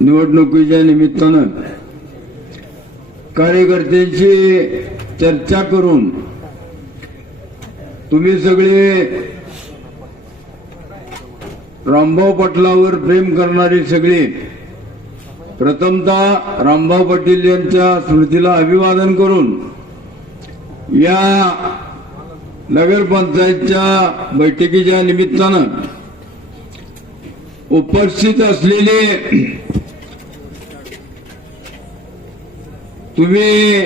निवडणुकीच्या निमित्तानं कार्यकर्त्यांची चर्चा करून तुम्ही सगळे रामभाऊ पाटलावर प्रेम करणारे सगळे प्रथमतः रामभाऊ पाटील यांच्या स्मृतीला अभिवादन करून या नगरपंचायतच्या बैठकीच्या निमित्तानं उपस्थित असलेले तुम्ही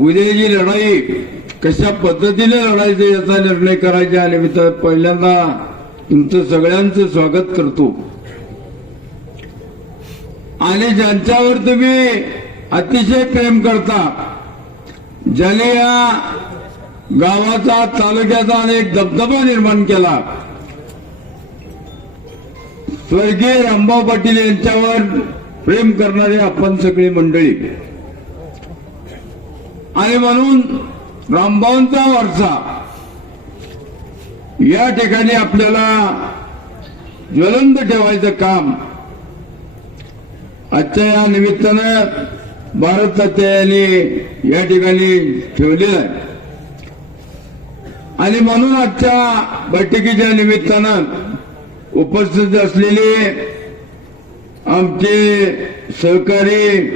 उद्याची लढाई कशा पद्धतीने लढायचं याचा निर्णय करायच्या निमित्त पहिल्यांदा तुमचं सगळ्यांचं स्वागत करतो. आणि ज्यांच्यावर तुम्ही अतिशय प्रेम करता ज्याने या गावाचा तालुक्याचा अनेक दबदबा निर्माण केला स्वर्गीय रामभाऊ पाटील यांच्यावर प्रेम करणारे आपण सगळी मंडळी. आणि म्हणून रामभाऊंचा वारसा या ठिकाणी आपल्याला ज्वलंत ठेवायचं काम आजच्या या निमित्तानं भारत यांनी या ठिकाणी ठेवलेलं आहे. आणि म्हणून आजच्या बैठकीच्या निमित्तानं उपस्थित असलेले आमचे सहकारी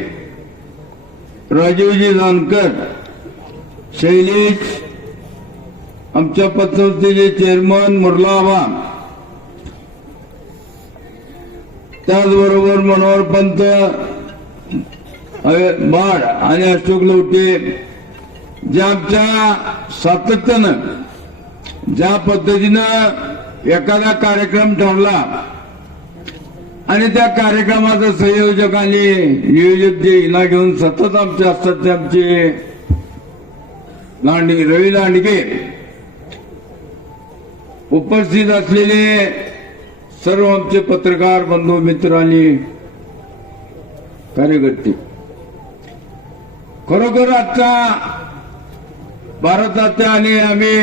राजीवजी जानकर शैलेश आमच्या पतसंस्थेचे चेअरमन मुरलाबा त्याचबरोबर मनोहर पंत अय- बाळ आणि अशोक लवटे ज्या आमच्या सातत्यानं ज्या पद्धतीनं एखादा कार्यक्रम ठरला आणि त्या कार्यक्रमाचं संयोजक आणि नियोजक जे इना घेऊन सतत आमचे असतात ते आमचे लांडगे रवी लांडगे उपस्थित असलेले सर्व आमचे पत्रकार बंधू मित्र आणि कार्यकर्ते. खरोखर आजचा भारताच्या आणि आम्ही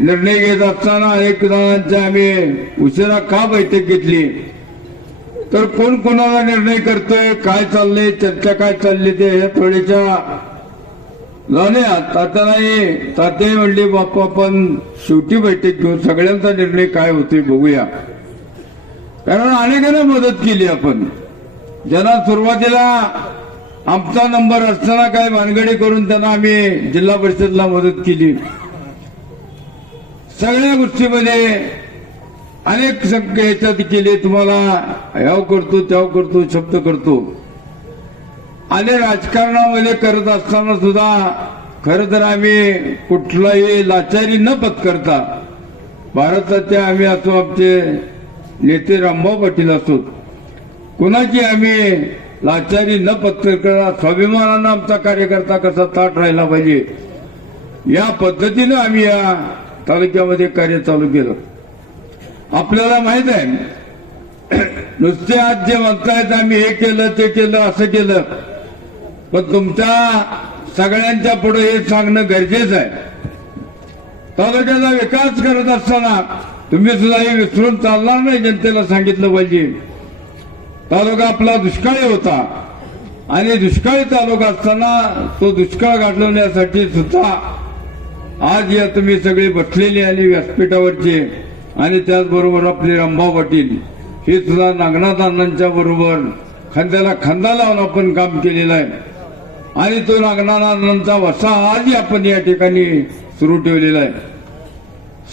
निर्णय घेत असताना अनेक जणांची आम्ही उशिरा का बैठक घेतली? तर कोण कोणाला निर्णय करतोय? काय चाललंय? चर्चा काय चालली ते हे थोड्याच्या झाल्या तात्या नाही तात्या म्हणले बाप्पा आपण शेवटी बैठक घेऊ सगळ्यांचा निर्णय काय होतोय बघूया. कारण अनेकांना मदत केली आपण. ज्यांना सुरुवातीला आमचा नंबर असताना काय भानगडी करून त्यांना आम्ही जिल्हा परिषदला मदत केली. सगळ्या गोष्टीमध्ये अनेक संख्या याच्यात केले तुम्हाला ह्याव करतो त्याव करतो शब्द करतो. आणि राजकारणामध्ये करत असताना सुद्धा खरं तर आम्ही कुठलाही लाचारी न पत्करता भारताचे आम्ही असो आमचे नेते रामभाऊ पाटील असो कुणाची आम्ही लाचारी न पत्करता स्वाभिमानानं आमचा कार्यकर्ता कसा ताट राहिला पाहिजे या पद्धतीनं आम्ही या तालुक्यामध्ये कार्य चालू केलं. आपल्याला माहीत आहे नुसते आज जे म्हणतायत आम्ही हे केलं ते केलं असं केलं. पण तुमच्या सगळ्यांच्या पुढे हे सांगणं गरजेचं आहे. तालुक्याचा विकास करत असताना तुम्ही सुद्धा हे विसरून चालणार नाही जनतेला सांगितलं पाहिजे. तालुका आपला दुष्काळी होता. आणि दुष्काळी तालुका असताना तो दुष्काळ गाठवण्यासाठी सुद्धा आज या तुम्ही सगळे बसलेले आणि व्यासपीठावरचे आणि त्याचबरोबर आपले रामभाऊ पाटील हे सुद्धा नागनाथ अण्णांच्या बरोबर खांद्याला खांदा लावून आपण काम केलेलं आहे. आणि तो नागनाथ अण्णांचा वसा आजही आपण या ठिकाणी सुरू ठेवलेला आहे.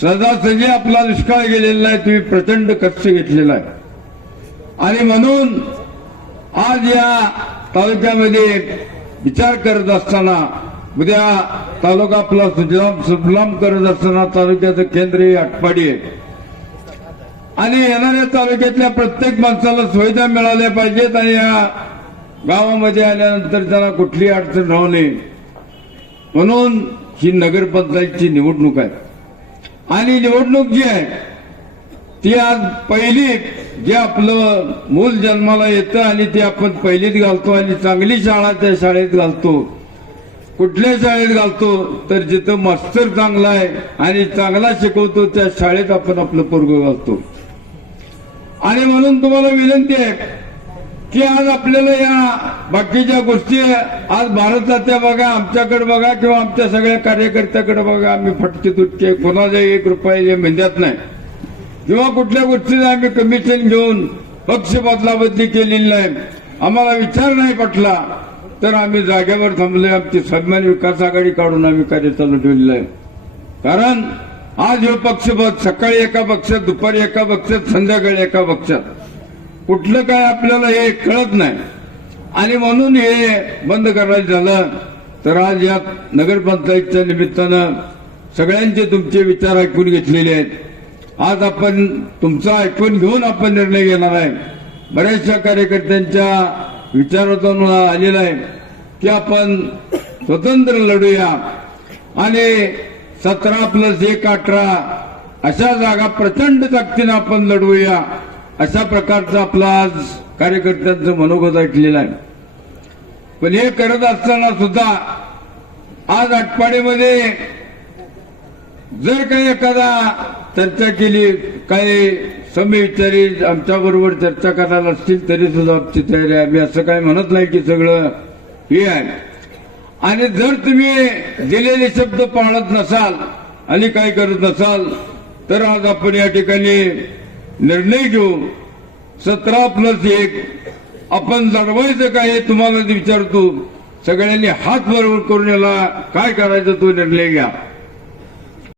सदासजी आपला दुष्काळ गेलेला आहे तुम्ही प्रचंड कष्ट घेतलेला आहे. आणि म्हणून आज या तालुक्यामध्ये विचार करत असताना उद्या तालुका आपला सुजलाम सुफलाम करत असताना तालुक्याचं केंद्र हे आटपाडी आहे. आणि येणाऱ्या तालुक्यातल्या प्रत्येक माणसाला सुविधा मिळाल्या पाहिजेत आणि या गावामध्ये आल्यानंतर त्यांना कुठली अडचण राहू नये. म्हणून ही नगरपंचायतची निवडणूक आहे. आणि निवडणूक जी आहे ती आज पहिली जे आपलं मूल जन्माला येतं आणि ते आपण पहिलीत घालतो आणि चांगली शाळा त्या शाळेत घालतो. कुठल्या शाळेत घालतो तर जिथं मास्तर चांगला आहे आणि चांगला शिकवतो त्या शाळेत आपण आपलं पोरग घालतो. आणि म्हणून तुम्हाला विनंती आहे की आज आपल्याला या बाकीच्या गोष्टी आज भारताच्या बघा आमच्याकडे बघा किंवा आमच्या सगळ्या कार्यकर्त्याकडे बघा आम्ही फटके तुटके कोणाच्या एक रुपये मेंद्यात नाही. किंवा कुठल्या गोष्टीला आम्ही कमिशन घेऊन पक्ष बदलाबदली केलेली नाही. आम्हाला विचार नाही पटला. तर आम्ही जागेवर थांबले आमची सन्मान विकास आघाडी काढून आम्ही कार्य चालू ठेवलेलं आहे. कारण आज हे पक्ष सकाळी एका पक्षात दुपारी एका पक्षात संध्याकाळी एका पक्षात. कुठलं काय आपल्याला हे कळत नाही. आणि म्हणून हे बंद करायचं झालं. तर आज या नगरपंचायतच्या निमित्तानं सगळ्यांचे तुमचे विचार ऐकून घेतलेले आहेत. आज आपण तुमचा ऐकून घेऊन आपण निर्णय घेणार आहे. बऱ्याचशा कार्यकर्त्यांच्या विचारातून आलेला आहे की आपण स्वतंत्र लढूया. आणि सतरा प्लस एक अठरा अशा जागा प्रचंड ताकदीनं आपण लढवूया अशा प्रकारचं आपलं आज कार्यकर्त्यांचं मनोगत ऐकलेलं आहे. पण हे करत असताना सुद्धा आज आटपाडीमध्ये जर काही एखादा चर्चा केली काही समविचारी आमच्या आमच्याबरोबर चर्चा करायला असतील तरी सुद्धा आमची तयारी आहे. आम्ही असं काही म्हणत नाही की सगळं हे आहे. आणि जर तुम्ही दिलेले शब्द पाळत नसाल आणि काय करत नसाल तर आज आपण या ठिकाणी निर्णय घेऊ. सतरा प्लस एक. आपण लढवायचं काय हे तुम्हाला विचारतो. सगळ्यांनी हात बरोबर करून याला काय करायचं तो निर्णय घ्या.